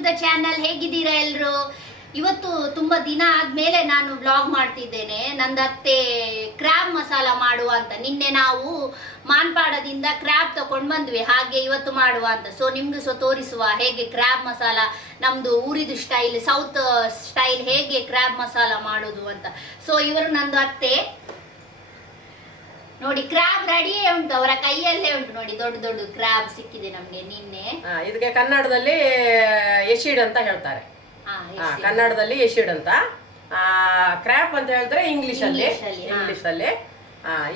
To the channel. ಹೇಗಿದ್ದೀರಾ ಎಲ್ಲರೂ? ಇವತ್ತು ತುಂಬ ದಿನ ಆದಮೇಲೆ ನಾನು ವ್ಲಾಗ್ ಮಾಡ್ತಿದ್ದೇನೆ. ನಂದು ಅತ್ತೆ ಕ್ರ್ಯಾಬ್ ಮಸಾಲ ಮಾಡುವ ಅಂತ. ನಿನ್ನೆ ನಾವು ಮಾನ್ಪಾಡದಿಂದ ಕ್ರ್ಯಾಬ್ ತಗೊಂಡು ಬಂದ್ವಿ, ಹಾಗೆ ಇವತ್ತು ಮಾಡುವ ಅಂತ. ಸೊ ನಿಮ್ಗೂ ತೋರಿಸುವ ಹೇಗೆ ಕ್ರ್ಯಾಬ್ ಮಸಾಲ, ನಮ್ಮದು ಊರಿದು ಸ್ಟೈಲ್, ಸೌತ್ ಸ್ಟೈಲ್ ಹೇಗೆ ಕ್ರ್ಯಾಬ್ ಮಸಾಲ ಮಾಡೋದು ಅಂತ. ಸೊ ಇವರು ನಂದು ಅತ್ತೆ ನೋಡಿ, ಕ್ರ್ಯಾಬ್ ರೆಡಿಯೇ ಉಂಟು, ಅವರ ಕೈಯಲ್ಲೇ ಉಂಟು ನೋಡಿ. ದೊಡ್ಡ ದೊಡ್ಡ ಕ್ರ್ಯಾಬ್ ಸಿಕ್ಕಿದೆ ನಮ್ಗೆ ನಿನ್ನೆ. ಇದಕ್ಕೆ ಕನ್ನಡದಲ್ಲಿ ಎಶಿಡ್ ಅಂತ ಹೇಳ್ತಾರೆ. ಕನ್ನಡದಲ್ಲಿ ಎಶಿಡ್ ಅಂತ, ಕ್ರ್ಯಾಬ್ ಅಂತ ಹೇಳಿದ್ರೆ ಇಂಗ್ಲಿಷ್ ಅಲ್ಲಿ.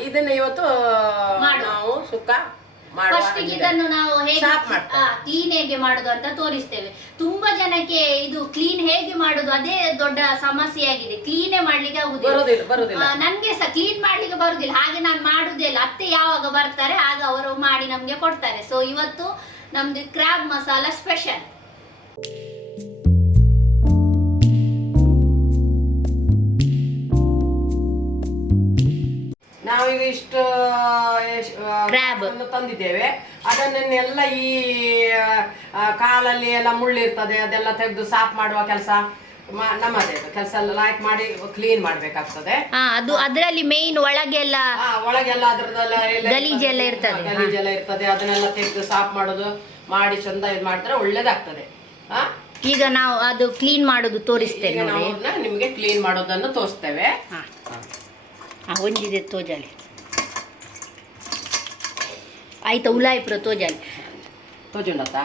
ಇದನ್ನ ಇವತ್ತು ನಾವು ಸುಕ್ಕ ಇದನ್ನು ನಾವು ಕ್ಲೀನ್ ಹೇಗೆ ಮಾಡುದು ಅಂತ ತೋರಿಸ್ತೇವೆ. ತುಂಬಾ ಜನಕ್ಕೆ ಇದು ಕ್ಲೀನ್ ಹೇಗೆ ಮಾಡುದು ಅದೇ ದೊಡ್ಡ ಸಮಸ್ಯೆ ಆಗಿದೆ. ಕ್ಲೀನೇ ಮಾಡ್ಲಿಕ್ಕೆ ಆಗುದಿಲ್ಲ. ನನ್ಗೆ ಸಹ ಕ್ಲೀನ್ ಮಾಡ್ಲಿಕ್ಕೆ ಬರುದಿಲ್ಲ, ಹಾಗೆ ನಾನು ಮಾಡುದೇ ಇಲ್ಲ. ಅತ್ತೆ ಯಾವಾಗ ಬರ್ತಾರೆ ಆಗ ಅವರು ಮಾಡಿ ನಮ್ಗೆ ಕೊಡ್ತಾರೆ. ಸೊ ಇವತ್ತು ನಮ್ದು ಕ್ರ್ಯಾಬ್ ಮಸಾಲ ಸ್ಪೆಷಲ್. ನಾವೀಗ ಇಷ್ಟು ತಂದಿದ್ದೇವೆ. ಅದನ್ನೆಲ್ಲ ಈ ಕಾಲಲ್ಲಿ ಎಲ್ಲ ಮುಳ್ಳಿರ್ತದೆ, ಅದೆಲ್ಲ ತೆಗೆದು ಸಾಫ್ ಮಾಡುವ ಕೆಲಸ ನಮ್ಮದೇ. ಕೆಲಸ ಎಲ್ಲ ಲೈಕ್ ಮಾಡಿ ಕ್ಲೀನ್ ಮಾಡ್ಬೇಕಾಗ್ತದೆ. ಅದು ಅದರಲ್ಲಿ ಮೇನ್ ಒಳಗೆಲ್ಲ ಅದ್ರದ್ದೆಲ್ಲ ಗಲೀಜೆಲ್ಲ ಇರ್ತದೆ. ಅದನ್ನೆಲ್ಲ ತೆಗೆದು ಸಾಫ್ ಮಾಡೋದು ಮಾಡಿ ಚಂದ ಇದು ಮಾಡಿದ್ರೆ ಒಳ್ಳೇದಾಗ್ತದೆ. ಈಗ ನಾವು ಅದು ಕ್ಲೀನ್ ಮಾಡೋದು ತೋರಿಸ್ತೇವೆ. ನಿಮ್ಗೆ ಕ್ಲೀನ್ ಮಾಡೋದನ್ನು ತೋರಿಸ್ತೇವೆ. ಒಂದಿದೆ ತೋಜಾಲಿ ಆಯ್ತಾ? ಉಲಾಯಿಪುರ ತೋಜಾಲಿ ತೋಜುಂಡತ್ತ.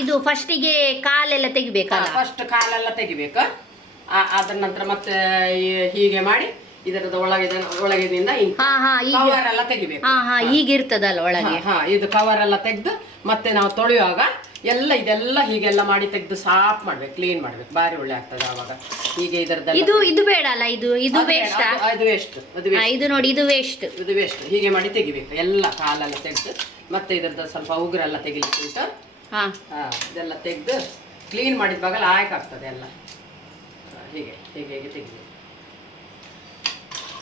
ಇದು ಫಸ್ಟಿಗೆ ಕಾಲೆಲ್ಲ ತೆಗಿಬೇಕಲ್ಲ? ಫಸ್ಟ್ ಕಾಲೆಲ್ಲ ತೆಗಿಬೇಕು. ಅದ್ರ ನಂತರ ಮತ್ತೆ ಹೀಗೆ ಮಾಡಿ ಇದರದ ಒಳಗಿನಿಂದ ಕವರ್ ಎಲ್ಲ ತೆಗಿಬೇಕು. ಹೀಗಿರ್ತದಲ್ಲ ಒಳಗೆ. ಇದು ಕವರ್ ಎಲ್ಲ ತೆಗೆದು ಮತ್ತೆ ನಾವು ತೊಳೆಯುವಾಗ ಇದೆಲ್ಲ ಹೀಗೆಲ್ಲ ಮಾಡಿ ತೆಗೆದು ಸಾಫ್ ಮಾಡ್ಬೇಕು, ಕ್ಲೀನ್ ಮಾಡ್ಬೇಕು. ಬಾರಿ ಒಳ್ಳೆ ಆಗ್ತದೆ ಆವಾಗ. ಹೀಗೆ ಇದರದ್ದು ಇದು ಬೇಡ ಅಲ್ಲ? ಇದು ವೇಸ್ಟ್. ಇದು ನೋಡಿ, ಇದು ವೇಸ್ಟ್. ಹೀಗೆ ಮಾಡಿ ತೆಗಿಬೇಕು. ಎಲ್ಲ ಕಾಲೆಲ್ಲ ತೆಗೆದು ಮತ್ತೆ ಇದರದ್ದು ಸ್ವಲ್ಪ ಉಗುರೆಲ್ಲ ತೆಗಿಲಿಕ್ಕೆ ಉಂಟು. ಇದೆಲ್ಲ ತೆಗೆದು ಕ್ಲೀನ್ ಮಾಡಿದ ಬಾಗಲ್ಲ ಆಯ್ಕಾಗ್ತದೆ ಎಲ್ಲ. ಹೀಗೆ ಹೀಗೆ ಹೀಗೆ ತೆಗಿಬೇಕು.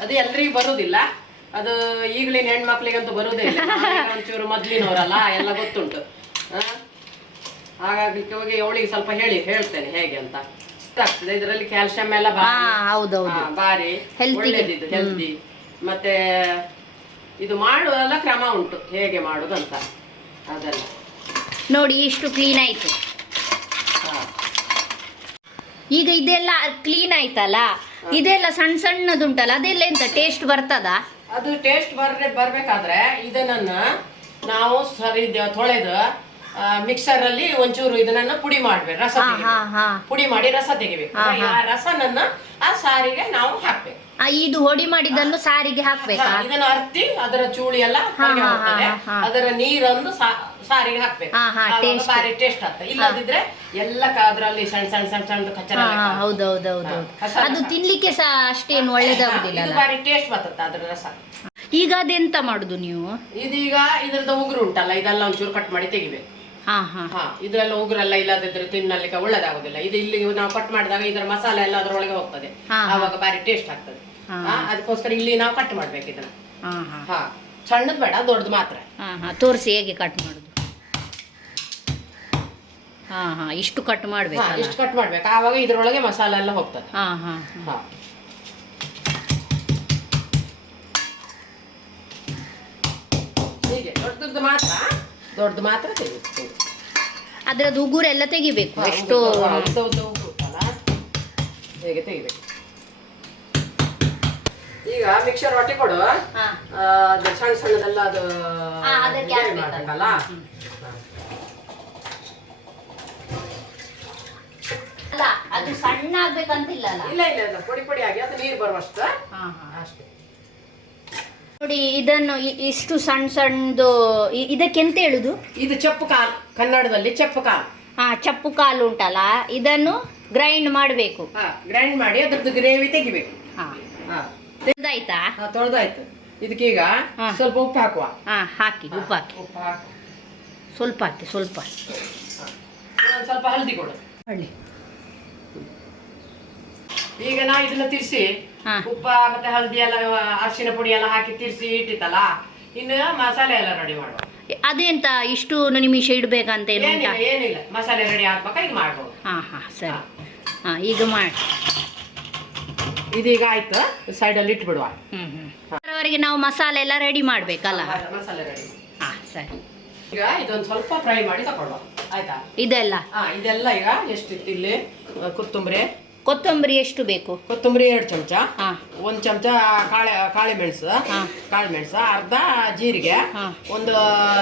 ಅದು ಎಲ್ರಿಗೂ ಬರುವುದಿಲ್ಲ. ಅದು ಈಗಲಿನ ಹೆಣ್ಮಕ್ಳಿಗಂತೂ ಬರುವುದೇ ಇಲ್ಲ. ಒಂಚೂರು ಮೊದ್ಲಿನವರಲ್ಲ, ಎಲ್ಲ ಗೊತ್ತುಂಟು. ಹಾಗಾಗಿ ಹೋಗಿ ಅವಳಿಗೆ ಸ್ವಲ್ಪ ಹೇಳ್ತೇನೆ ಹೇಗೆ ಅಂತ. ಇಷ್ಟ ಆಗ್ತದೆ. ಇದರಲ್ಲಿ ಕ್ಯಾಲ್ಸಿಯಂ ಎಲ್ಲ ಬಾರಿ ಒಳ್ಳೆದಿದ್ದು, ಹೆಲ್ದಿ. ಮತ್ತೆ ಇದು ಮಾಡುವುದೆಲ್ಲ ಕ್ರಮ ಉಂಟು, ಹೇಗೆ ಮಾಡುದು ಅಂತ. ಅದೆಲ್ಲ ನೋಡಿ, ಇಷ್ಟು ಕ್ಲೀನ್ ಆಯ್ತು. ಈಗ ಇದೆಲ್ಲ ಕ್ಲೀನ್ ಆಯ್ತಲ್ಲ, ಇದೆಲ್ಲ ಸಣ್ಣ ಸಣ್ಣದುಂಟಲ್ಲ, ಅದೆಲ್ಲ ಎಂತ ಟೇಸ್ಟ್ ಬರ್ತದ? ಅದು ಟೇಸ್ಟ್ ಬರ್ಬೇಕಾದ್ರೆ ಇದನ್ನ ನಾವು ಸರಿ ತೊಳೆದು ಮಿಕ್ಸರ್ ಅಲ್ಲಿ ಒಂಚೂರು ಇದನ್ನ ಪುಡಿ ಮಾಡ್ಬೇಕು. ಪುಡಿ ಮಾಡಿ ರಸ ತೆಗಿಬೇಕು. ಆ ರಸನನ್ನ ಆ ಸಾರಿಗೆ ನಾವು ಹಾಕ್ಬೇಕು. ಇದು ಹೊಡಿ ಮಾಡಿದ್ದನ್ನು ಸಾರಿಗೆ ಹಾಕ್ಬೇಕು. ಇದನ್ನ ಅರ್ತಿ ಅದರ ಚೂಳಿ ಎಲ್ಲ ಅದರ ನೀರನ್ನು ಸಾರಿಗೆ ಹಾಕ್ಬೇಕು. ಬಾರಿ ಟೇಸ್ಟ್ ಆಗ್ತದೆ. ಇಲ್ಲದಿದ್ರೆ ಎಲ್ಲ ಅದರಲ್ಲಿ ಸಣ್ಣ ಸಣ್ಣ ಸಣ್ಣ ಸಣ್ಣ ಕಚ್ಚರ. ಹೌದೌದೌದು, ಅದು ತಿನ್ಲಿಕ್ಕೆ ಸಹ ಅಷ್ಟೇನು ಒಳ್ಳೇದಾಗುದಿಲ್ಲ. ಬಾರಿ ಟೇಸ್ಟ್ ಬರ್ತದೆ ಅದರ ರಸ. ಈಗ ಅದೆಂತ ಮಾಡುದು ನೀವು? ಇದೀಗ ಇದ್ರದ್ದು ಉಗುರು ಉಂಟಲ್ಲ, ಇದೆಲ್ಲ ಒಂಚೂರು ಕಟ್ ಮಾಡಿ ತೆಗಿಬೇಕು. ಇದ್ರೆಲ್ಲ ಉಗುರೆಲ್ಲ ಇಲ್ಲದಿದ್ರೆ ತಿನ್ನಲಿಕ್ಕೆ ಒಳ್ಳೇದಾಗುದಿಲ್ಲ. ಇದು ಇಲ್ಲಿ ನಾವು ಕಟ್ ಮಾಡಿದಾಗ ಇದರ ಮಸಾಲೆ ಎಲ್ಲ ಅದ್ರೊಳಗೆ ಹೋಗ್ತದೆ, ಆವಾಗ ಬಾರಿ ಟೇಸ್ಟ್ ಆಗ್ತದೆ. ಅದಕ್ಕೋಸ್ಕರ ಇಲ್ಲಿ ನಾವು ಕಟ್ ಮಾಡ್ಬೇಕು ಇದನ್ನ. ಸಣ್ಣದ್ ಬೇಡ, ದೊಡ್ಡದು ಮಾತ್ರ. ತೋರಿಸಿ ಹೇಗೆ ಕಟ್ ಮಾಡುದು. ಇಷ್ಟು ಕಟ್ ಮಾಡ್ಬೇಕು. ಇಷ್ಟು ಕಟ್ ಮಾಡ್ಬೇಕು, ಆವಾಗ ಇದ್ರೊಳಗೆ ಮಸಾಲೆ ಎಲ್ಲ ಹೋಗ್ತದೆ. ಹೀಗೆ ದೊಡ್ಡದು ಮಾತ್ರ ತೆಗಿಬೇಕು. ಅದ್ರದ್ದು ಉಗುರೆಲ್ಲ ತೆಗಿಬೇಕು. ಎಷ್ಟು ಹೇಗೆ ತೆಗಿಬೇಕು. ಈಗ ಮಿಕ್ಸರ್ ಒಟ್ಟಿ ಕೊಡು. ಸಣ್ಣ ಸಣ್ಣದೆಲ್ಲ ಅದು ಮಾಡ್ಬೇಕಲ್ಲ. ಅದು ಸಣ್ಣ ಆಗ್ಬೇಕಂತಿಲ್ಲ. ಇಲ್ಲ, ಪುಡಿ ಪುಡಿ ಆಗಿ ಅದು ನೀರು ಬರುವಷ್ಟು ಅಷ್ಟೇ. ನೋಡಿ, ಇದನ್ನು ಇಷ್ಟು ಸಣ್ಣ ಸಣ್ಣದು ಇದಕ್ಕೆಂತ ಹೇಳುದು? ಇದು ಚಪ್ಪು ಕಾಲು, ಕನ್ನಡದಲ್ಲಿ ಚಪ್ಪು ಕಾಲು. ಚಪ್ಪು ಕಾಲು ಉಂಟಲ್ಲ, ಇದನ್ನು ಗ್ರೈಂಡ್ ಮಾಡಬೇಕು. ಗ್ರೈಂಡ್ ಮಾಡಿ ಅದ್ರದ್ದು ಗ್ರೇವಿ ತೆಗಿಬೇಕು. ತೊಳೆದಾಯ್ತಾ? ತೊಳೆದಾಯ್ತು. ಇದಕ್ಕೀಗ ಸ್ವಲ್ಪ ಉಪ್ಪು ಹಾಕುವ. ಹಾಕಿ, ಉಪ್ಪು ಹಾಕಿ. ಸ್ವಲ್ಪ ಹಾಕಿ, ಸ್ವಲ್ಪ ಹಳದಿ ಕೊಡು. ಈಗ ನಾ ಇದನ್ನ ತಿರ್ಸಿ ಉಪ್ಪ ಮತ್ತೆ ಹಳದಿ ಎಲ್ಲ ಅರಿಶಿನ ಪುಡಿ ಎಲ್ಲ ಹಾಕಿ ತಿರ್ಸಿ ಇಟ್ಟಿತ್ತಲ್ಲ, ಇನ್ನು ಮಸಾಲೆ ಎಲ್ಲ ರೆಡಿ ಮಾಡುವ. ಅದೆಂತ ಇಷ್ಟು ನಿಮಿಷ ಇಡಬೇಕಂತ ಏನು ಉಂಟಾ? ಏನಿಲ್ಲ, ಮಸಾಲೆ ರೆಡಿ ಆಗ್ಬೇಕಾ ಈಗ ಮಾಡ್ಬೋದು. ಹಾಂ ಸರಿ. ಈಗ ಮಾಡಿ ಇದೀಗ ಆಯ್ತು, ಸೈಡಲ್ಲಿ ಇಟ್ಬಿಡುವ. ಅದರವರೆಗೆ ನಾವು ಮಸಾಲೆ ಎಲ್ಲ ರೆಡಿ ಮಾಡಬೇಕಲ್ಲ? ಮಸಾಲೆ ರೆಡಿ. ಸರಿ. ಈಗ ಇದೊಂದು ಸ್ವಲ್ಪ ಫ್ರೈ ಮಾಡಿ ತಗೊಳ್ಳುವ, ಆಯ್ತಾ? ಇದೆಲ್ಲ ಇದೆಲ್ಲ ಈಗ ಎಷ್ಟಿತ್ತು ಇಲ್ಲಿ? ಕೊತ್ತಂಬರಿ ಎಷ್ಟು ಬೇಕು? ಕೊತ್ತಂಬರಿ 2 ಚಮಚ, 1 ಚಮಚ ಕಾಳೆ ಮೆಣಸು, ಅರ್ಧ ಜೀರಿಗೆ, ಒಂದು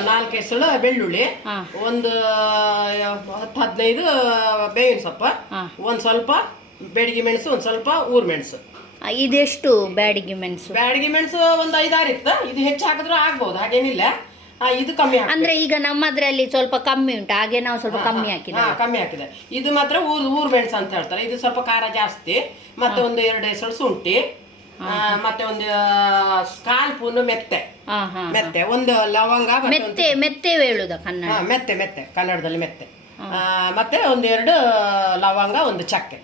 4 ಎಸಳು ಬೆಳ್ಳುಳ್ಳಿ, ಒಂದು 10-15 ಬೇವಿನ ಸೊಪ್ಪು, ಒಂದು ಸ್ವಲ್ಪ ಬ್ಯಾಡಗಿ ಮೆಣಸು, ಒಂದು ಸ್ವಲ್ಪ ಊರ್ ಮೆಣಸು. ಇದೆಷ್ಟು ಬ್ಯಾಡಗಿ ಮೆಣಸು? ಒಂದು 5-6 ಇತ್ತು. ಇದು ಹೆಚ್ಚು ಹಾಕಿದ್ರು ಆಗ್ಬೋದು, ಹಾಗೇನಿಲ್ಲ. ಇದು ಕಮ್ಮಿ ಅಂದ್ರೆ ಈಗ ನಮ್ಮದ್ರಲ್ಲಿ ಸ್ವಲ್ಪ ಕಮ್ಮಿ ಉಂಟು, ಹಾಗೆ ನಾವು ಸ್ವಲ್ಪ ಕಮ್ಮಿ ಹಾಕಿದೆ. ಇದು ಮಾತ್ರ ಊರ್ ಮೆಣಸು ಅಂತ ಹೇಳ್ತಾರೆ. ಇದು ಸ್ವಲ್ಪ ಖಾರ ಜಾಸ್ತಿ. ಮತ್ತೆ ಒಂದು 2 ಎಸಳು ಶುಂಠಿ, ಮತ್ತೆ ಒಂದು 1/4 ಸ್ಪೂನ್ ಮೆತ್ತೆ, ಒಂದು ಲವಂಗ, ಮೆತ್ತೆ ಹೇಳುದ ಕನ್ನಡ? ಮೆತ್ತೆ ಕನ್ನಡದಲ್ಲಿ ಮೆತ್ತೆ. ಮತ್ತೆ 1-2 ಲವಂಗ, ಒಂದು ಚಕ್ಕೆ.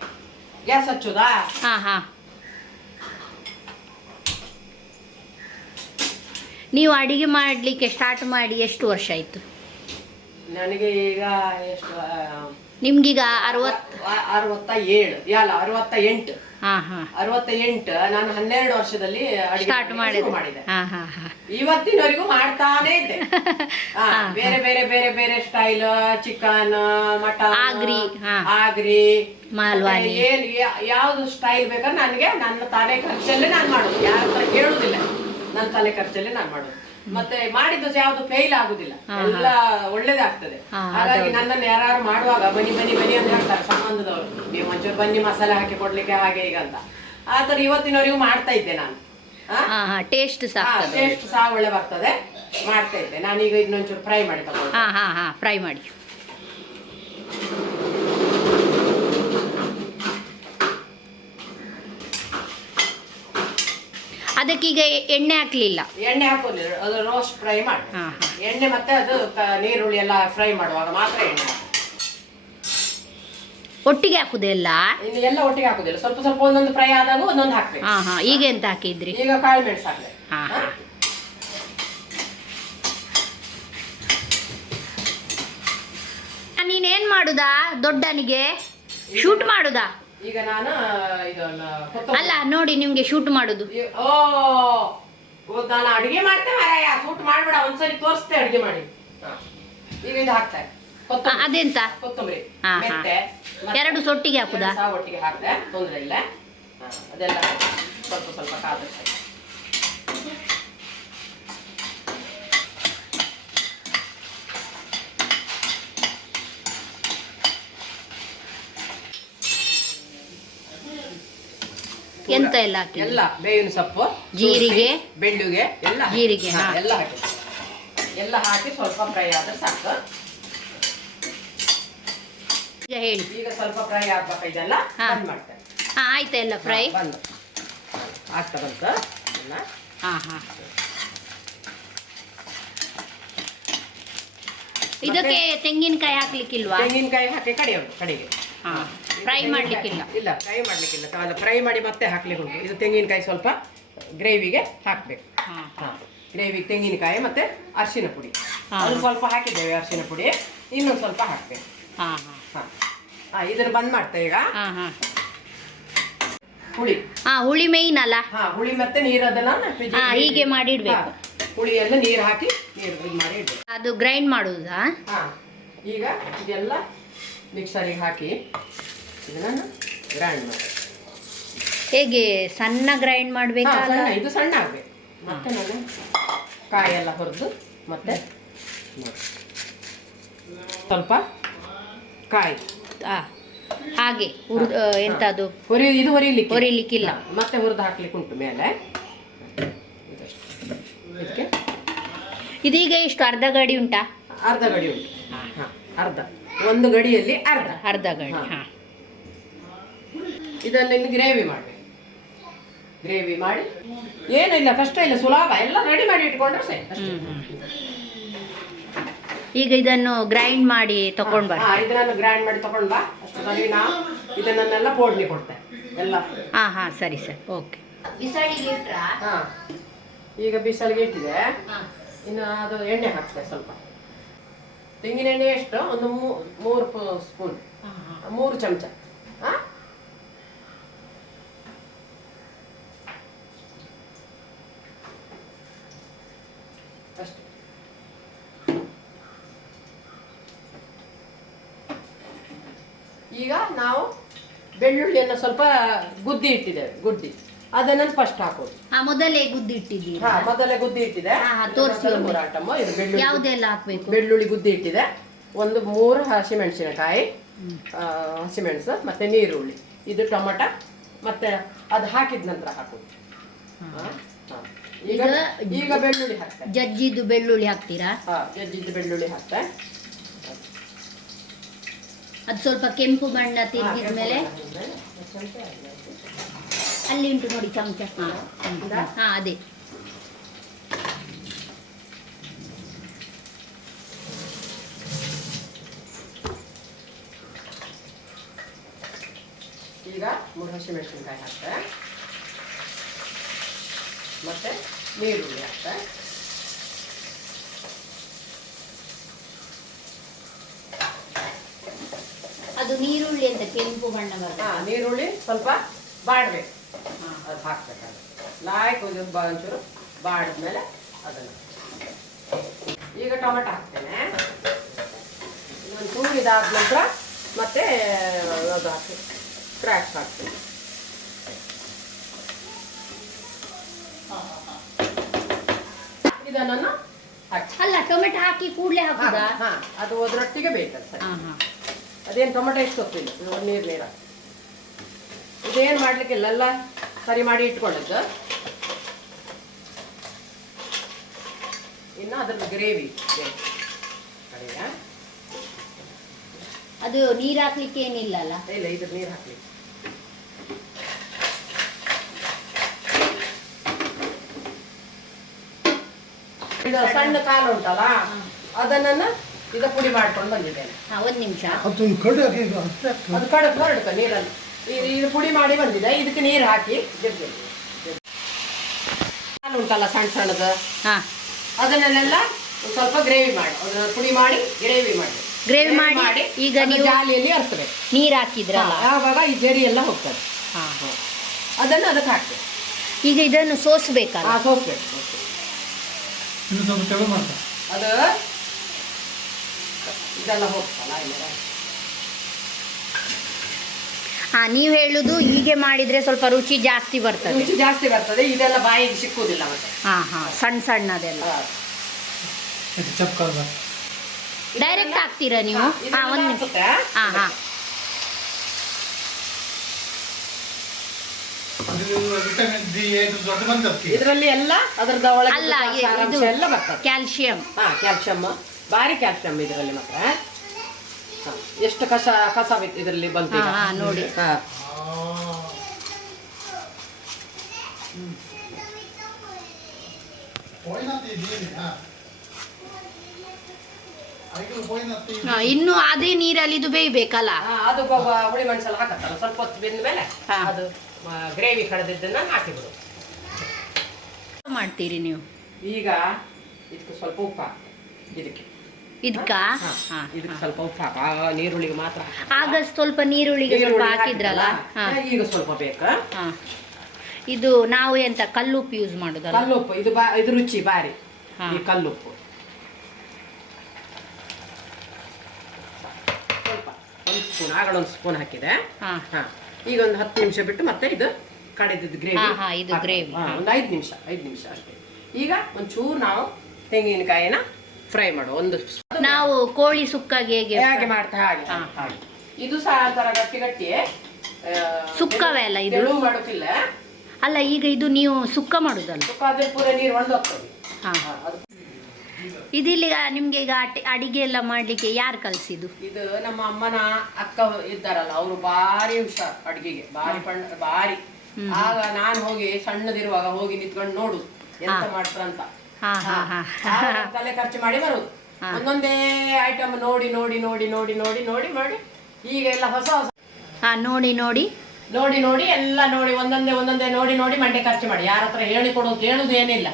ಗ್ಯಾಸ್ ಹಚ್ಚುದಾ? ನೀವು ಅಡಿಗೆ ಮಾಡಲಿಕ್ಕೆ ಸ್ಟಾರ್ಟ್ ಮಾಡಿ ಎಷ್ಟು ವರ್ಷ ಆಯ್ತು? ನನಗೆ ಈಗ ಎಷ್ಟು? ನಿಮ್ಗೀಗ 68. 68. ನಾನು 12 ವರ್ಷದಲ್ಲಿ ಸ್ಟಾರ್ಟ್ ಮಾಡಿದೆ. ಇವತ್ತಿನವರೆಗೂ ಮಾಡ್ತಾನೆ ಇದ್ದೆ. ಬೇರೆ ಬೇರೆ ಬೇರೆ ಬೇರೆ ಸ್ಟೈಲ್, ಚಿಕನ್, ಮಟನ್, ಆಗ್ರಿ, ಮಾಲ್ವಾನಿ, ಏನು ಯಾವ್ದು ಸ್ಟೈಲ್ ಬೇಕಾದ್ರೆ ನನಗೆ ನನ್ನ ತಲೆ ಖರ್ಚಲ್ಲೇ ನಾನು ಮಾಡೋದು. ಯಾರ ಹತ್ರ ಕೇಳುದಿಲ್ಲ, ನನ್ನ ತಲೆ ಖರ್ಚಲ್ಲೇ ನಾನು ಮಾಡೋದು. ಮತ್ತೆ ಮಾಡಿದ್ದು ಯಾವ್ದು ಫೇಲ್ ಆಗುದಿಲ್ಲ, ಎಲ್ಲ ಒಳ್ಳೇದಾಗ್ತದೆ. ಹಾಗಾಗಿ ನನ್ನನ್ನು ಯಾರು ಮಾಡುವಾಗ ಬನ್ನಿ ಅಂತ ಹೇಳ್ತಾರೆ ಸಂಬಂಧದವರು, ನೀವು ಒಂಚೂರು ಬನ್ನಿ ಮಸಾಲೆ ಹಾಕಿ ಕೊಡ್ಲಿಕ್ಕೆ ಹಾಗೆ ಈಗ ಅಂತ. ಆತರ ಇವತ್ತಿನವರೆಗೂ ಮಾಡ್ತಾ ಇದ್ದೆ ನಾನು. ಟೇಸ್ಟ್ ಸಹ ಒಳ್ಳೆ ಬರ್ತದೆ, ಮಾಡ್ತಾ ಇದ್ದೆ. ನಾನೀಗ ಇನ್ನೊಂಚೂರು ಫ್ರೈ ಮಾಡಿ ತಗೊಂಡು. ಫ್ರೈ ಮಾಡಿ. ಅದಕ್ಕೀಗ ಎಣ್ಣೆ ಹಾಕ್ಲಿಲ್ಲ? ಎಣ್ಣೆ ಹಾಕೋದಿಲ್ಲ, ಅದು ರೋಸ್ಟ್ ಫ್ರೈ ಮಾಡಿ. ಎಣ್ಣೆ ಮತ್ತೆ ಅದು ನೀರುಳ್ಳಿ ಎಲ್ಲ ಫ್ರೈ ಮಾಡುವಾಗ ಮಾತ್ರ ಎಣ್ಣೆ. ಒಟ್ಟಿಗೆ ಹಾಕುದಿಲ್ಲ? ಎಲ್ಲ ಒಟ್ಟಿಗೆ ಹಾಕುದಿಲ್ಲ, ಸ್ವಲ್ಪ ಸ್ವಲ್ಪ ಒಂದೊಂದು ಫ್ರೈ ಆದಾಗ ಒಂದೊಂದು ಹಾಕ್ಬೇಕು. ಈಗ ಎಂತ ಹಾಕಿದ್ರಿ? ಈಗ ಕಾಳು ಮೆಣಸು ಹಾಕ್ಬೇಕು. ನೀನೇನ್ ಮಾಡುದಾ? ದೊಡ್ಡನಿಗೆ ಶೂಟ್ ಮಾಡುದಾ? ಈಗ ನಾನು ಅಲ್ಲ ನೋಡಿ, ನಿಮ್ಗೆ ಶೂಟ್ ಮಾಡುದು. ನಾನು ಅಡಿಗೆ ಮಾಡ್ತೇನೆ ಮಾರಾಯ, ಶೂಟ್ ಮಾಡ್ಬೇಡ, ಒಂದ್ಸರಿ ತೋರಿಸ್ತೆ ಅಡಿಗೆ ಮಾಡಿ. ಈಗ ಇದು ಹಾಕ್ತಾರೆ ಅದೆಂತ? ಕೊತ್ತಂಬರಿ, ಎರಡು ಸೊಟ್ಟಿಗೆ ಹಾಕುದಾ? ಒಟ್ಟಿಗೆ ಹಾಕ್ತೆ, ತೊಂದ್ರೆ ಇಲ್ಲ. ಅದೆಲ್ಲ ಸ್ವಲ್ಪ ಸ್ವಲ್ಪ ಕಾದಷ್ಟೇ. ಎಂತ ಎಲ್ಲ ಹಾಕಿ? ಎಲ್ಲ ಬೇವಿನ ಸೊಪ್ಪು, ಜೀರಿಗೆ, ಬೆಳ್ಳುಗೆ, ಎಲ್ಲ ಜೀರಿಗೆ ಎಲ್ಲ ಹಾಕಿ, ಎಲ್ಲ ಹಾಕಿ ಸ್ವಲ್ಪ ಫ್ರೈ ಆದ್ರೆ ಸಾಕು. ಈಗ ಹೇಳಿ. ಈಗ ಸ್ವಲ್ಪ ಫ್ರೈ ಆಗ್ಬೇಕು, ಇದೆಲ್ಲ ಬಂದ್ ಮಾಡ್ತೇನೆ. ಆಯ್ತಾ ಎಲ್ಲ ಫ್ರೈ? ಬಂದು ಆಗ್ತಾ ಬಂತ ಎಲ್ಲ. ಇದಕ್ಕೆ ತೆಂಗಿನಕಾಯಿ ಹಾಕ್ಲಿಕ್ಕಿಲ್ವಾ? ತೆಂಗಿನಕಾಯಿ ಹಾಕಿ ಕಡೆಗೆ ಫ್ರೈ ಮಾಡ್ಲಿಕ್ಕಿಲ್ಲ? ಇಲ್ಲ, ಫ್ರೈ ಮಾಡ್ಲಿಕ್ಕಿಲ್ಲ. ಫ್ರೈ ಮಾಡಿ ಮತ್ತೆ ಹಾಕ್ಲಿಕ್ಕೆ ಉಂಟು. ಇದು ತೆಂಗಿನಕಾಯಿ ಸ್ವಲ್ಪ ಗ್ರೇವಿಗೆ ಹಾಕ್ಬೇಕು. ಗ್ರೇವಿ ತೆಂಗಿನಕಾಯಿ ಮತ್ತೆ ಅರಿಶಿನ ಪುಡಿ, ಅದು ಸ್ವಲ್ಪ ಹಾಕಿದ್ದೇವೆ. ಅರಿಶಿನ ಪುಡಿ ಇನ್ನೊಂದು ಸ್ವಲ್ಪ ಹಾಕ್ಬೇಕು. ಇದನ್ನು ಬಂದ್ ಮಾಡ್ತೇವೆ ಈಗ. ಹುಳಿ ಮೇಯ್ನ್ ಅಲ್ಲ? ಹುಳಿ ಮತ್ತೆ ನೀರು ಅದನ್ನ ಹೀಗೆ ಮಾಡಿ ಇಡ್ಬೇಕು. ಹುಳಿಯೆಲ್ಲ ನೀರು ಹಾಕಿ ಇದು ಮಾಡಿ ಇಡ್ಬೇಕು. ಅದು ಗ್ರೈಂಡ್ ಮಾಡುದಾ? ಈಗ ಇದೆಲ್ಲ ಮಿಕ್ಸರಿಗೆ ಹಾಕಿ ಇದನ್ನು ಗ್ರೈಂಡ್ ಮಾಡಿ. ಹೇಗೆ ಸಣ್ಣ ಗ್ರೈಂಡ್ ಮಾಡಬೇಕಾ? ಇದು ಸಣ್ಣ ಆಗಬೇಕು. ಮತ್ತೆ ನಾನು ಕಾಯೆಲ್ಲ ಹುರಿದು ಮತ್ತೆ ಸ್ವಲ್ಪ ಕಾಯಿ ಹಾಗೆ ಎಂತದು ಇದು ಹೊರಿಲಿಕ್ಕಿಲ್ಲ, ಮತ್ತೆ ಹುರಿದು ಹಾಕ್ಲಿಕ್ಕೆ ಉಂಟು ಮೇಲೆ. ಇದೀಗ ಇಷ್ಟು ಅರ್ಧ ಗಡಿ ಉಂಟಾ? ಅರ್ಧ ಗಡಿ ಉಂಟು. ಅರ್ಧ, ಒಂದು ಗಡಿಯಲ್ಲಿ ಅರ್ಧ ಗಡಿ. ಇದನ್ನು ಗ್ರೇವಿ ಮಾಡಬೇಕು. ಗ್ರೇವಿ ಮಾಡಿ ಏನಿಲ್ಲ, ಕಷ್ಟ ಇಲ್ಲ, ಸುಲಭ. ಎಲ್ಲ ರೆಡಿ ಮಾಡಿ ಇಟ್ಕೊಂಡ್ರೆ ಸರಿ. ಈಗ ಇದನ್ನು ಗ್ರೈಂಡ್ ಮಾಡಿ ತಗೊಂಡ್ ಬಾ. ಇದನ್ನು ಗ್ರೈಂಡ್ ಮಾಡಿ ತಗೊಂಡ್ ಬಾ. ಅಷ್ಟೊತ್ತಿಗೆ ನಾವು ಇದನ್ನೆಲ್ಲ ಪೋಡ್ಲಿ ಕೊಡ್ತೇವೆ ಎಲ್ಲ. ಸರಿ ಸರಿ, ಓಕೆ. ಬಿಸಿಲಿಗೆ ಇಟ್ರಾ? ಈಗ ಬಿಸಿಲಿಗೆ ಇಟ್ಟಿದೆ. ಇನ್ನು ಅದು ಎಣ್ಣೆ ಹಾಕ್ತೆ ಸ್ವಲ್ಪ. ತೆಂಗಿನ ಎಣ್ಣೆ ಎಷ್ಟು? ಒಂದು 3 ಸ್ಪೂನ್, 3 ಚಮಚ. ಅಷ್ಟೇ. ಈಗ ನಾವು ಬೆಳ್ಳುಳ್ಳಿಯನ್ನು ಸ್ವಲ್ಪ ಗುದ್ದಿ ಇಟ್ಟಿದ್ದೇವೆ, ಅದನ್ನ ಫಸ್ಟ್ ಹಾಕೋದು. ಮೊದಲೇ ಗುದ್ದಿ ಇಟ್ಟಿದ್ದೀರಿ? ಮೊದಲೇ ಗುದ್ದಿ ಇಟ್ಟಿದೆ. ತೋರಿಸಿ. ಇದು ಬೆಳ್ಳುಳ್ಳಿ ಯಾವುದೆಲ್ಲ ಹಾಕ್ಬೇಕು? ಬೆಳ್ಳುಳ್ಳಿ ಗುದ್ದಿ ಇಟ್ಟಿದೆ, ಒಂದು 3 ಹಸಿಮೆಣಸಿನಕಾಯಿ, ಹಸಿಮೆಣಸು, ಮತ್ತೆ ನೀರುಳ್ಳಿ, ಇದು ಟೊಮಟ, ಮತ್ತೆ ಅದು ಹಾಕಿದ ನಂತರ ಹಾಕೋದು. ಈಗ ಬೆಳ್ಳುಳ್ಳಿ ಹಾಕ್ತೇನೆ. ಜಜ್ಜಿದ್ದು ಬೆಳ್ಳುಳ್ಳಿ ಹಾಕ್ತೀರಾ? ಜಜ್ಜಿದ್ದು ಬೆಳ್ಳುಳ್ಳಿ ಹಾಕ್ತೆ. ಅದು ಸ್ವಲ್ಪ ಕೆಂಪು ಬಣ್ಣ ತಿರುಗಿದ ಮೇಲೆ ಅಲ್ಲಿ ಉಂಟು ನೋಡಿ ಚಮಚ. ಅದೇ. ಈಗ 3 ಹಸಿಮೆಣಸಿನಕಾಯಿ ಹಾಕ್ತೆ, ಮತ್ತೆ ನೀರುಳ್ಳಿ ಹಾಕ್ತೆ. ಅದು ನೀರುಳ್ಳಿ ಅಂತ ಕೆಂಪು ಬಣ್ಣ ಬರ್ತದೆ. ನೀರುಳ್ಳಿ ಸ್ವಲ್ಪ ಬಾಡ್ಬೇಕು, ಅದು ಹಾಕ್ಬೇಕಾದ್ರೆ ಒಂಚೂರು ಬಾಡಿದ್ಮೇಲೆ ಅದನ್ನು. ಈಗ ಟೊಮೆಟೊ ಹಾಕ್ತೇನೆ. ಒಂದು ಚೂರು ಇದಾದ ನಂತರ ಮತ್ತೆ ಅದು ಹಾಕಿ ಕ್ರ್ಯಾಕ್ಸ್ ಹಾಕ್ತೇನೆ. ಇದನ್ನು ಹಾಕಿ. ಅಲ್ಲ, ಟೊಮೆಟೊ ಹಾಕಿ ಕೂಡಲೇ ಹಾಕುದಾ? ಅದು ಅದರೊಟ್ಟಿಗೆ ಬೇಕಲ್ಲ ಸರ್. ಅದೇನು ಟೊಮೆಟೊ ಎಷ್ಟು ಗೊತ್ತಿಲ್ಲ, ನೀರು ಇದೇನು ಮಾಡ್ಲಿಕ್ಕಿಲ್ಲ, ಎಲ್ಲ ಸರಿ ಮಾಡಿ ಇಟ್ಕೊಳ್ಳೋದು. ಇನ್ನು ಅದ್ರದ್ದು ಗ್ರೇವಿ ಅದು ನೀರು ಹಾಕ್ಲಿಕ್ಕೆ ಏನಿಲ್ಲ ಅಲ್ಲ? ಇಲ್ಲ, ಇದ್ರ ನೀರು ಹಾಕ್ಲಿಕ್ಕೆ. ಇದು ಸಣ್ಣ ಕಾಲು ಉಂಟಲ್ಲ, ಅದನ್ನ ಈಗ ಪುಡಿ ಮಾಡ್ಕೊಂಡು ಬಂದಿದ್ದೇನೆ. 1 ನಿಮಿಷ. ಅದು ಕಡಕ ನೀರನ್ನು ಇದು ಪುಡಿ ಮಾಡಿ ಬಂದಿದೆ. ಇದಕ್ಕೆ ನೀರು ಹಾಕಿ ಕಾಲು ಉಂಟಲ್ಲ ಸಣ್ಣ ಸಣ್ಣದು, ಅದನ್ನೆಲ್ಲ ಸ್ವಲ್ಪ ಗ್ರೇವಿ ಮಾಡಿ, ಅದನ್ನ ಪುಡಿ ಮಾಡಿ ಗ್ರೇವಿ ಮಾಡಿ ಈಗ ನೀವು ಜಾಲಿಯಲ್ಲಿ ಅರ್ತವೆ. ನೀರು ಹಾಕಿದ್ರಲ್ಲ, ಆವಾಗ ಈ ಜರಿ ಎಲ್ಲ ಹೋಗ್ತದೆ. ಅದನ್ನು ಅದಕ್ಕೆ ಹಾಕ್ತೇವೆ. ಈಗ ಇದನ್ನು ಸೋಸ್ಬೇಕಲ್ಲ? ಸೋಸ್ಬೇಕು. ಅದು ಇದೆಲ್ಲ ಹೋಗ್ತಲ್ಲ. ನೀವು ಹೇಳುದು ಹೀಗೆ ಮಾಡಿದ್ರೆ ಸ್ವಲ್ಪ ರುಚಿ ಜಾಸ್ತಿ ಬರ್ತದೆ. ಇದೆಲ್ಲ ಬಾಯಿಗೆ ಸಿಕ್ಕುವುದಿಲ್ಲ ಮತ್ತೆ. ಸಣ್ಣ ಸಣ್ಣದೆಲ್ಲ ಡೈರೆಕ್ಟ್ ಹಾಕ್ತೀರಾ ನೀವು? ಒಂದು ನಿಮಿಷ. ಇದರಲ್ಲಿ ಎಲ್ಲ ಅದರದ ಅಲ್ಲ, ಇದು ಕ್ಯಾಲ್ಸಿಯಂ. ಕ್ಯಾಲ್ಸಿಯಂ, ಭಾರಿ ಕ್ಯಾಲ್ಸಿಯಂ ಇದರಲ್ಲಿ. ಮಾತ್ರ ಎಷ್ಟು ಕಸ ಇದರಲ್ಲಿ ಬಂತು ನೋಡಿ. ಇನ್ನು ಅದೇ ನೀರಲ್ಲಿ ಇದು ಬೇಯಬೇಕಲ್ಲ? ಅದು ಹುಳಿ ಮೆಣಸೆಲ್ಲ ಹಾಕತ್ತಲ್ಲ, ಸ್ವಲ್ಪ ಹೊತ್ತು ಬೆಂದ ಮೇಲೆ ಅದು ಗ್ರೇವಿ ಕಳೆದಿದ್ದನ್ನ ಹಾಕಿಬಿಡು. ಮಾಡ್ತೀರಿ ನೀವು? ಈಗ ಇದಕ್ಕೆ ಸ್ವಲ್ಪ ಉಪ್ಪು ಹಾಕ್ತೀವಿ. ಇದಕ್ಕೆ ಸ್ವಲ್ಪ ಉಪ್ಪು ಹಾಕ, ನೀರುಳ್ಳಿಗೆ ಮಾತ್ರ. ಆಗ ಸ್ವಲ್ಪ ನೀರುಳ್ಳಿಗೆ ಸ್ವಲ್ಪ ಹಾಕಿದ್ರಲ್ಲ, ಈಗ ಸ್ವಲ್ಪ ಬೇಕಾ? ಇದು ನಾವು ಎಂತ ಕಲ್ಲುಪ್ಪು ಯೂಸ್ ಮಾಡುದಲ್ಲ? ಕಲ್ಲುಪ್ಪು ಇದು ರುಚಿ ಬಾರಿ. ಈ ಕಲ್ಲುಪ್ಪು ಸ್ವಲ್ಪ 1 ಸ್ಪೂನ್, ಆಗಲೇ 1 ಸ್ಪೂನ್ ಹಾಕಿದೆ. ಈಗ ಒಂದು 10 ನಿಮಿಷ ಬಿಟ್ಟು ಮತ್ತೆ ಇದು ಕಡೆದಿದ್ದು ಗ್ರೇವಿ. ಒಂದು 5 ನಿಮಿಷ ಅಷ್ಟೇ. ಈಗ ಒಂಚೂರು ನಾವು ತೆಂಗಿನಕಾಯಿನ ಫ್ರೈ ಮಾಡುವ. ನಾವು ಕೋಳಿ ಸುಕ್ಕಾಗಿ ಹೇಗೆ ಮಾಡ್ತಾ ಹಾಗೆ. ಇದು ಸಹ ಒಂಥರ ಗಟ್ಟಿ ಸುಕ್ಕವೇ ಅಲ್ಲ ಇದು? ಮಾಡೋಕಿಲ್ಲ ಅಲ್ಲ, ಈಗ ಇದು ನೀವು ಸುಕ್ಕ ಮಾಡುದಲ್ಲ? ಸುಕ್ಕ ಆದ್ರೆ ಪೂರ ನೀರು ಒಣಗೋಗ್ತದೆ. ಇದಿಲ್ಲಿ ನಿಮ್ಗೆ ಈಗ ಅಡಿಗೆ ಎಲ್ಲ ಮಾಡ್ಲಿಕ್ಕೆ ಯಾರು ಕಲಿಸಿದ್ದು? ಇದು ನಮ್ಮ ಅಮ್ಮನ ಅಕ್ಕ ಇದ್ದಾರಲ್ಲ, ಅವರು ಭಾರಿ ಹುಷಾರ್ ಅಡಿಗೆಗೆ, ಭಾರಿ. ಆಗ ನಾನು ಹೋಗಿ ಸಣ್ಣದಿರುವಾಗ ಹೋಗಿ ನಿಂತ್ಕೊಂಡು ನೋಡು ಎಂತ ಮಾಡ್ತಾರಂತ. ತಲೆ ಖರ್ಚು ಮಾಡಿ ಬರುದು, ಒಂದೊಂದೇ ಐಟಮ್ ನೋಡಿ ನೋಡಿ ನೋಡಿ ನೋಡಿ ನೋಡಿ ನೋಡಿ ಮಾಡಿ. ಈಗ ಎಲ್ಲ ಹೊಸ ನೋಡಿ ನೋಡಿ ನೋಡಿ ನೋಡಿ ಎಲ್ಲ ನೋಡಿ ಒಂದೊಂದೇ ನೋಡಿ ನೋಡಿ ಮಂಡೆ ಖರ್ಚು ಮಾಡಿ. ಯಾರ ಹತ್ರ ಹೇಳುದು ಏನಿಲ್ಲ,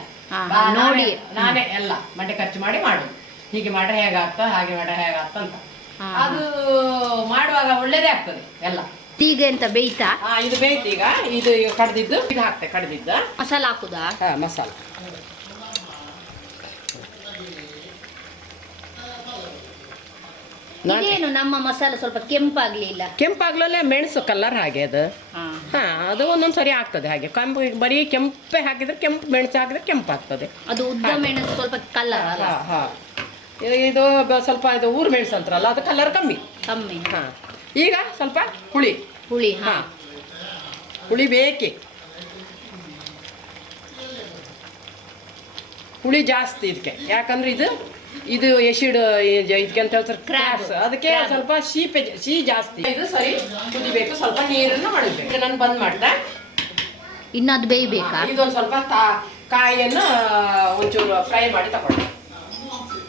ನೋಡಿ ನಾನೇ ಎಲ್ಲ ಮಂಡೆ ಖರ್ಚು ಮಾಡಿ ಮಾಡುದು. ಹೀಗೆ ಮಾಡ್ರೆ ಹೇಗಾಗ್ತದೆ, ಹಾಗೆ ಮಾಡ್ರೆ ಹೇಗಾಗ್ತ ಅಂತ. ಅದು ಮಾಡುವಾಗ ಒಳ್ಳೇದೇ ಆಗ್ತದೆ ಎಲ್ಲ. ಈಗ ಎಂತ ಬೇಯ್ತಾ? ಇದು ಬೇಯ್ತು. ಈಗ ಇದು ಕಡ್ದಿದ್ದು ಇದು ಹಾಕ್ತೆ, ಕಡ್ದಿದ್ದ ಮಸಾಲ ಹಾಕುದಾ? ಮಸಾಲ ಇದೇನು ನಮ್ಮ ಮಸಾಲ ಸ್ವಲ್ಪ ಕೆಂಪಾಗ್ಲಿಲ್ಲ? ಕೆಂಪಾಗ್ಲೇ ಮೆಣಸು ಕಲರ್ ಹಾಗೆ ಅದು. ಅದು ಒಂದೊಂದು ಸರಿ ಆಗ್ತದೆ ಹಾಗೆ. ಕೆಂಪು ಬರೀ ಕೆಂಪೆ ಹಾಕಿದ್ರೆ ಕೆಂಪು, ಮೆಣಸು ಹಾಕಿದ್ರೆ ಕೆಂಪು ಆಗ್ತದೆ. ಅದು ಉದ್ದ ಮೆಣಸು ಸ್ವಲ್ಪ ಕಲರ್ ಅಲ್ಲ? ಇದು ಸ್ವಲ್ಪ ಇದು ಊರು ಮೆಣಸು ಅಂತಾರಲ್ಲ, ಅದು ಕಲರ್ ಕಮ್ಮಿ. ಈಗ ಸ್ವಲ್ಪ ಹುಳಿ ಹುಳಿ ಬೇಕೇ. ಹುಳಿ ಜಾಸ್ತಿ ಇದಕ್ಕೆ, ಯಾಕಂದ್ರೆ ಇದು ಎಸಿಡ್ ಇದಕ್ಕೆ ಅಂತ ಹೇಳ್ತಾರೆ ಕ್ರಾಬ್ಸ್, ಅದಕ್ಕೆ ಸ್ವಲ್ಪ ಸಿಹಿ ಜಾಸ್ತಿ. ಇದು ಸರಿ ಕುದಿಬೇಕು, ಸ್ವಲ್ಪ ನೀರನ್ನು ಮಾಡಬೇಕು. ನಾನು ಬಂದ್ ಮಾಡ್ತಾ ಇನ್ನದು ಬೇಯಬೇಕಾ? ಇದೊಂದು ಸ್ವಲ್ಪ ಕಾಯಿಯನ್ನು ಒಂಚೂರು ಫ್ರೈ ಮಾಡಿ ತಗೊಂಡೆ,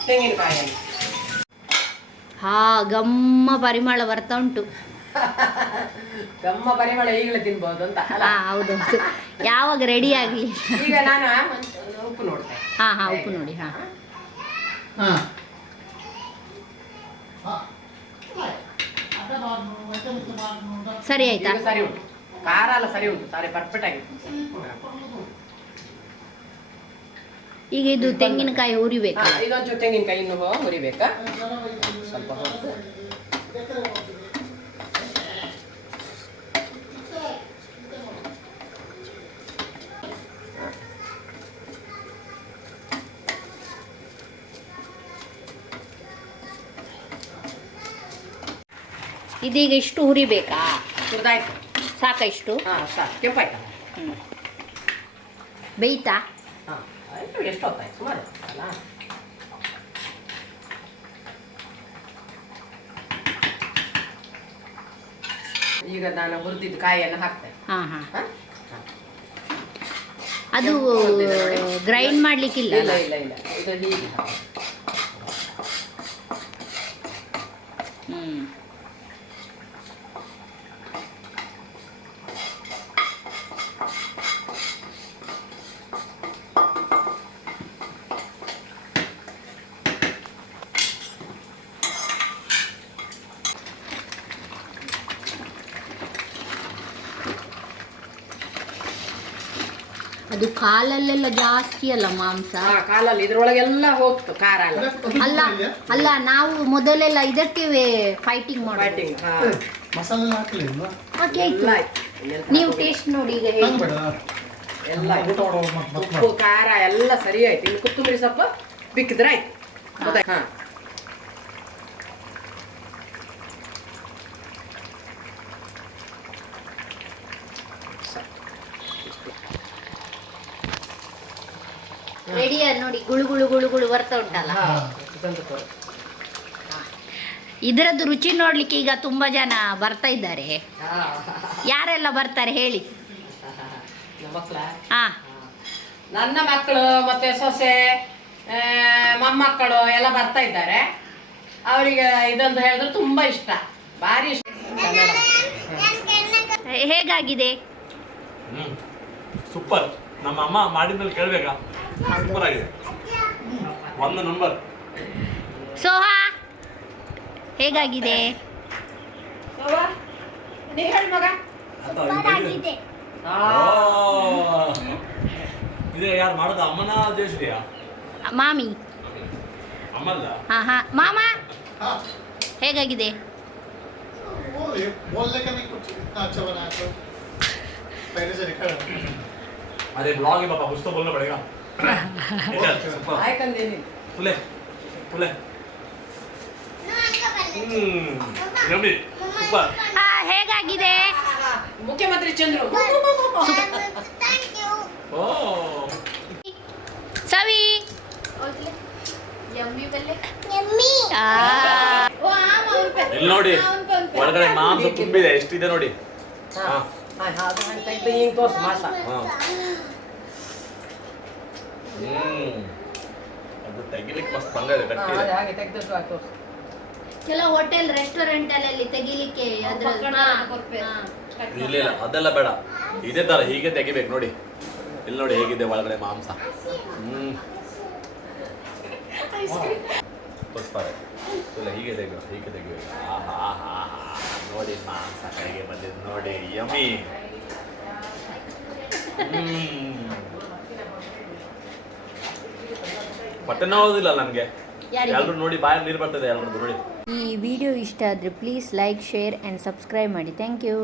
ತೆಂಗಿನಕಾಯಿಯನ್ನು. ಗಮ್ಮ ಪರಿಮಳ ಬರ್ತಾ ಉಂಟು. ಗಮ್ಮ ಪರಿಮಳ ಈಗಲೇ ತಿನ್ಬಹುದು ಅಂತ. ಹೌದು, ಯಾವಾಗ ರೆಡಿ ಆಗ್ಲಿ. ಈಗ ನಾನು ಉಪ್ಪು ನೋಡ್ತೇನೆ. ಉಪ್ಪು ನೋಡಿ. ಸರಿ ಆಯ್ತಾ? ಸರಿ ಉಂಟು, ಖಾರ ಎಲ್ಲ ಸರಿ ಉಂಟು, ಸಾರಿ ಪರ್ಫೆಕ್ಟ್ ಆಗಿದೆ. ಈಗ ಇದು ತೆಂಗಿನಕಾಯಿ ಹುರಿಬೇಕಾ? ಇದೊಂಚೂರು ತೆಂಗಿನಕಾಯಿ ಇನ್ನು ಹುರಿಬೇಕಾ ಸ್ವಲ್ಪ ಹೊತ್ತು. ಇದೀಗ ಇಷ್ಟು ಹುರಿಬೇಕಾ? ಹುರಿದಾಯ್ತು, ಸಾಕಾ ಇಷ್ಟು? ಸಾಕು. ಕೆಂಪಾಯ್ತಾ? ಬೇಯ್ತಾ? ಎಷ್ಟು ಹೊತ್ತಾಯ್ತು? ಸುಮಾರು ಅಲ್ಲ. ಈಗ ನಾನು ಹುರಿದಿದ್ದು ಕಾಯಿಯನ್ನು ಹಾಕ್ತೇನೆ. ಅದು ಗ್ರೈಂಡ್ ಮಾಡ್ಲಿಕ್ಕಿಲ್ಲ? ಇಲ್ಲ ಇಲ್ಲ ಇಲ್ಲ, ಇದು ಹೀಗೆ. ಅದು ಕಾಲಲ್ಲೆಲ್ಲ ಜಾಸ್ತಿ ಅಲ್ಲ ಮಾಂಸ? ಕಾಲಲ್ಲಿ ಇದ್ರೊಳಗೆಲ್ಲ ಹೋಗ್ತು ಖಾರ ಎಲ್ಲ. ಅಲ್ಲ ನಾವು ಮೊದಲೆಲ್ಲ ಇದಕ್ಕೆ ಫೈಟಿಂಗ್ ಮಾಡಿ ನೀವು ಟೇಸ್ಟ್ ನೋಡಿ. ಈಗ ಎಲ್ಲ ಉಪ್ಪು ಖಾರ ಎಲ್ಲ ಸರಿ ಆಯ್ತು. ಇನ್ನು ಕೊತ್ತಂಬರಿ ಸೊಪ್ಪು ಬಿಕ್ಕಿದ್ರೆ ಆಯ್ತು. ರೆಡಿಯ ನೋಡಿ, ಗುಳು ಗುಳು ಗುಳು ಗುಳು ಬರ್ತಾ ಉಂಟಲ್ಲ. ಇದರದ್ದು ರುಚಿ ನೋಡ್ಲಿಕ್ಕೆ ಈಗ ತುಂಬಾ ಜನ ಬರ್ತಾ ಇದ್ದಾರೆ. ಯಾರೆಲ್ಲ ಬರ್ತಾರೆ ಹೇಳಿ? ನನ್ನ ಮಕ್ಕಳು ಮತ್ತೆ ಸೊಸೆ ಮೊಮ್ಮಕ್ಕಳು ಎಲ್ಲ ಬರ್ತಾ ಇದ್ದಾರೆ. ಅವರಿಗೆ ಇದೊಂದು ಹೇಳಿದ್ರೆ ತುಂಬಾ ಇಷ್ಟ, ಭಾರಿ ಇಷ್ಟ. ಹೇಗಾಗಿದೆ? ಸೂಪರ್. ನಮ್ಮ ಅಮ್ಮ ಮಾಡಿದ್ಮೇಲೆ ಕೇಳ್ಬೇಕಾ? ಸೂಪರ್ ಆಗಿದೆ, 1 ನಂಬರ್. ಸೋಹಾ ಹೇಗಾಗಿದೆ? ನೀ ಹೇಳಿ ಮಗ. ಇದೇ ಯಾರು ಮಾಡೋದು? ಅಮ್ಮನ ದೇಶಿದೆಯಾ? ಮಾಮಿ. ಅಮ್ಮಲ್ಲ? ಮಾಮ ಹೇಗಾಗಿದೆ? अरे ब्लॉग है पापा, कुछ तो बोलना पड़ेगा. फुले फुले यम्मी ಸೂಪರ್. ಹೇಗಾಗಿದೆ? ಮುಖ್ಯಮಂತ್ರಿ ಚಂದ್ರು. ಓ ಸವಿ ಇಲ್ಲಿ ನೋಡಿ, ಒಳಗಡೆ ಮಾಂಸ ತುಂಬಿದೆ, ಎಷ್ಟಿದೆ ನೋಡಿ. ಅದು ತೆಗಿಲಿಕ್ಕೆ ಮಸ್ತ್ ಬಂದಿದೆ, ಗಟ್ಟಿ. ಕೆಲವು ಹೋಟೆಲ್ ರೆಸ್ಟೋರೆಂಟ್ ಅಲ್ಲಿ ತೆಗಿಲಿಕ್ಕೆ ಇಲ್ಲ ಅದೆಲ್ಲ ಬೇಡ, ಇದೇ ತರ ಹೀಗೆ ತೆಗಿಬೇಕು ನೋಡಿ. ಇಲ್ಲಿ ನೋಡಿ ಹೇಗಿದೆ ಒಳಗಡೆ ಮಾಂಸ. ತೋರಿಸ್ತಾರೆ ಇಲ್ಲ, ಹೀಗೆ ತೆಗಿಬೇಕು. ನೋಡಿ ಮಾಂಸ ಕೈಗೆ ಬಂದಿದ್ದು ನೋಡಿ, ಯಮ್ಮಿ. ಹೊಟ್ಟೆ ನೋವುದಿಲ್ಲ ನನಗೆ. ಎಲ್ಲರೂ ನೋಡಿ ಬಾಯಲ್ಲಿ ನೀರು ಬರ್ತದೆ ಎಲ್ಲರೂ ನೋಡಿ. ಈ ವಿಡಿಯೋ ಇಷ್ಟ ಆದರೆ please like, share and subscribe ಮಾಡಿ. Thank you.